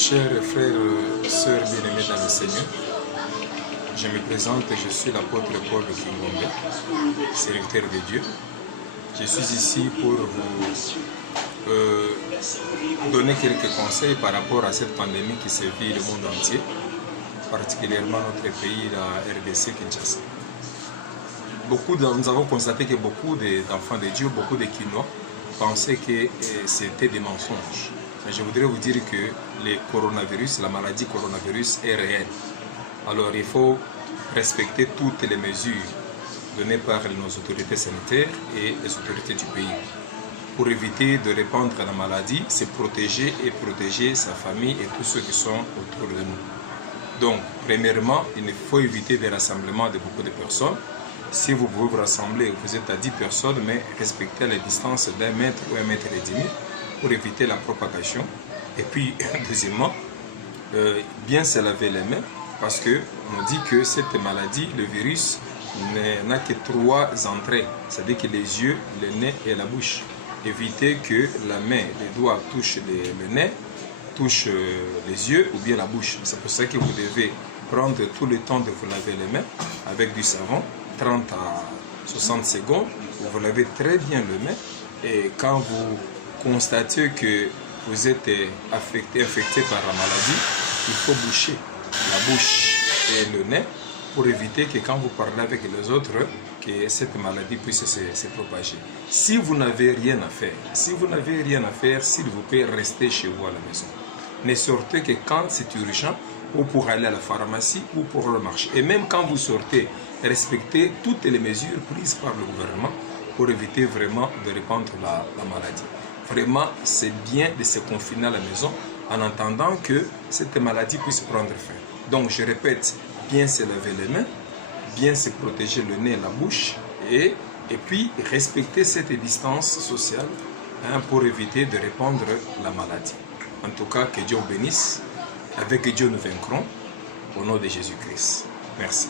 Chers frères et sœurs bien-aimés dans le Seigneur, je me présente, je suis l'apôtre Paul Kingombe, serviteur de Dieu. Je suis ici pour vous donner quelques conseils par rapport à cette pandémie qui sévit le monde entier, particulièrement notre pays, la RDC Kinshasa. Nous avons constaté que beaucoup d'enfants de Dieu, beaucoup de Kinois, pensaient que c'était des mensonges. Mais je voudrais vous dire que la maladie coronavirus est réelle. Alors il faut respecter toutes les mesures données par nos autorités sanitaires et les autorités du pays. Pour éviter de répandre la maladie, c'est protéger et protéger sa famille et tous ceux qui sont autour de nous. Donc, premièrement, il faut éviter des rassemblements de beaucoup de personnes. Si vous pouvez vous rassembler, vous êtes à 10 personnes, mais respectez la distance d'1 mètre ou 1,5 mètre pour éviter la propagation. Et puis, deuxièmement, bien se laver les mains, parce qu'on dit que cette maladie, le virus, n'a que 3 entrées, c'est-à-dire que les yeux, le nez et la bouche. Évitez que la main, les doigts touchent le nez, touchent les yeux ou bien la bouche. C'est pour ça que vous devez prendre tout le temps de vous laver les mains avec du savon, 30 à 60 secondes, vous vous lavez très bien les mains et quand vous constatez que vous êtes affecté par la maladie, il faut boucher la bouche et le nez pour éviter que quand vous parlez avec les autres, que cette maladie puisse se propager. Si vous n'avez rien à faire, s'il vous plaît, restez chez vous à la maison. Ne sortez que quand c'est urgent ou pour aller à la pharmacie ou pour le marché. Et même quand vous sortez, respectez toutes les mesures prises par le gouvernement pour éviter vraiment de répandre la maladie. Vraiment, c'est bien de se confiner à la maison en attendant que cette maladie puisse prendre fin. Donc, je répète, bien se laver les mains, bien se protéger le nez et la bouche et puis respecter cette distance sociale pour éviter de répandre la maladie. En tout cas, que Dieu vous bénisse. Avec Dieu nous vaincrons. Au nom de Jésus-Christ. Merci.